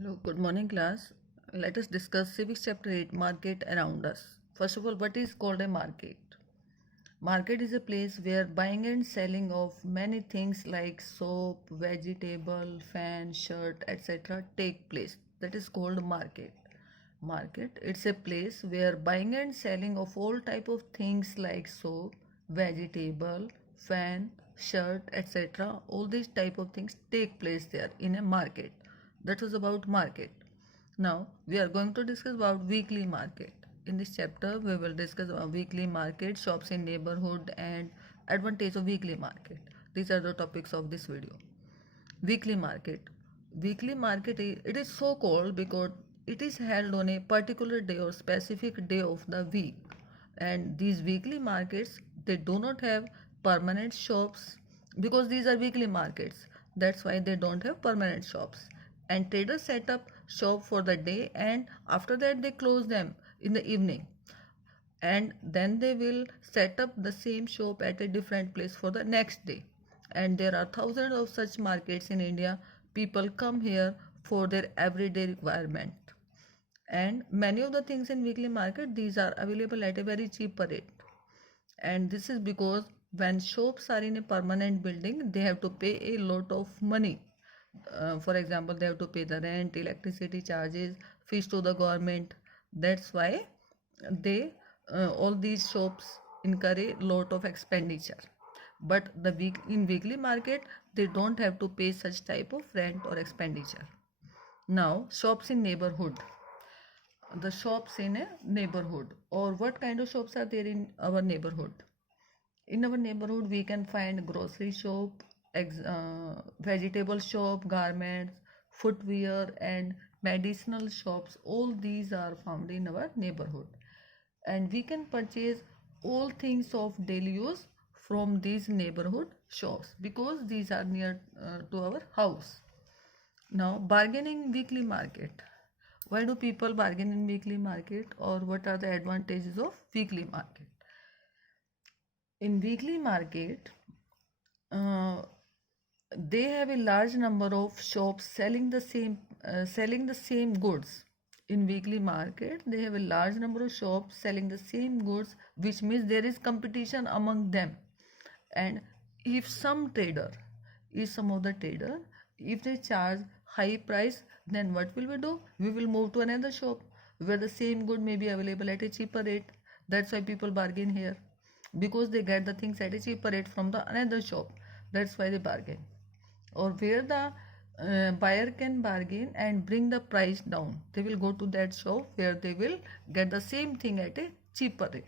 Hello, good morning, class. Let us discuss Civics Chapter 8 Market around us. First of all, what is called a market? Market is a place where buying and selling of many things like soap, vegetable, fan, shirt, etc. take place. That is called market. Market, it's a place where buying and selling of all type of things like soap, vegetable, fan, shirt, etc. All these type of things take place there in a market. That was about market. Now we are going to discuss about weekly market. In this chapter we will discuss about weekly market, shops in neighborhood and advantage of weekly market. These are the topics of this video. Weekly market. Weekly market it is so called because it is held on a particular day or specific day of the week. And these weekly markets they do not have permanent shops because these are weekly markets. That's why they don't have permanent shops. And traders set up shop for the day and after that they close them in the evening and then they will set up the same shop at a different place for the next day. And there are thousands of such markets in India. People come here for their everyday requirement, and many of the things in weekly market these are available at a very cheaper rate. And this is because when shops are in a permanent building they have to pay a lot of money. For example, they have to pay the rent, electricity charges, fees to the government. That's why they all these shops incur a lot of expenditure. But in weekly market they don't have to pay such type of rent or expenditure. Now shops in neighborhood. The shops in a neighborhood, or what kind of shops are there in our neighborhood? In our neighborhood we can find grocery shop, vegetable shop, garments, footwear and medicinal shops. All these are found in our neighborhood, and we can purchase all things of daily use from these neighborhood shops because these are near to our house. Now bargaining weekly market. Why do people bargain in weekly market, or what are the advantages of weekly market? In weekly market uh, they have a large number of shops selling the same goods. In weekly market they have a large number of shops selling the same goods, which means there is competition among them. And if some of the trader, if they charge high price, then what will we do? We will move to another shop where the same good may be available at a cheaper rate. That's why people bargain here, because they get the things at a cheaper rate from the another shop. That's why they bargain. Or where the buyer can bargain and bring the price down, they will go to that shop where they will get the same thing at a cheaper rate.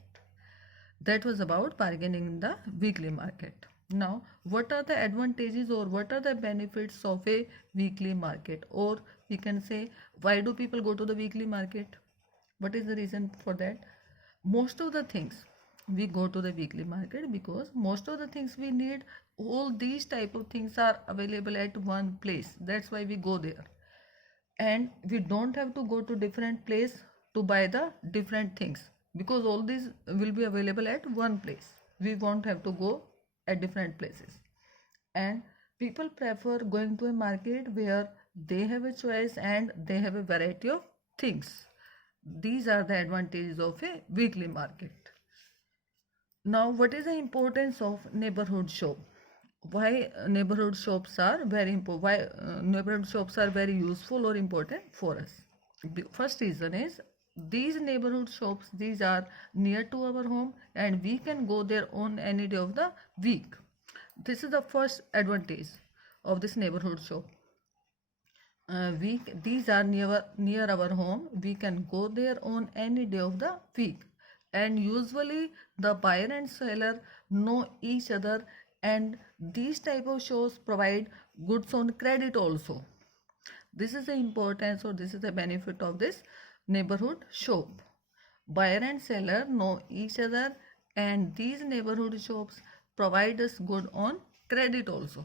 That was about bargaining in the weekly market. Now what are the advantages or what are the benefits of a weekly market, or we can say why do people go to the weekly market? What is the reason for that? Most of the things we go to the weekly market because most of the things we need, all these type of things are available at one place. That's why we go there, and we don't have to go to different place to buy the different things because all these will be available at one place. We won't have to go at different places. And people prefer going to a market where they have a choice and they have a variety of things. These are the advantages of a weekly market. Now what is the importance of neighborhood shop? Why neighborhood shops are very important? Why neighborhood shops are very useful or important for us? The first reason is these neighborhood shops these are near to our home and we can go there on any day of the week. This is the first advantage of this neighborhood shop. These are near our home. We can go there on any day of the week, and usually the buyer and seller know each other, and these type of shows provide goods on credit also. This is the importance, or this is the benefit of this neighborhood shop. Buyer and seller know each other, and these neighborhood shops provide us good on credit also.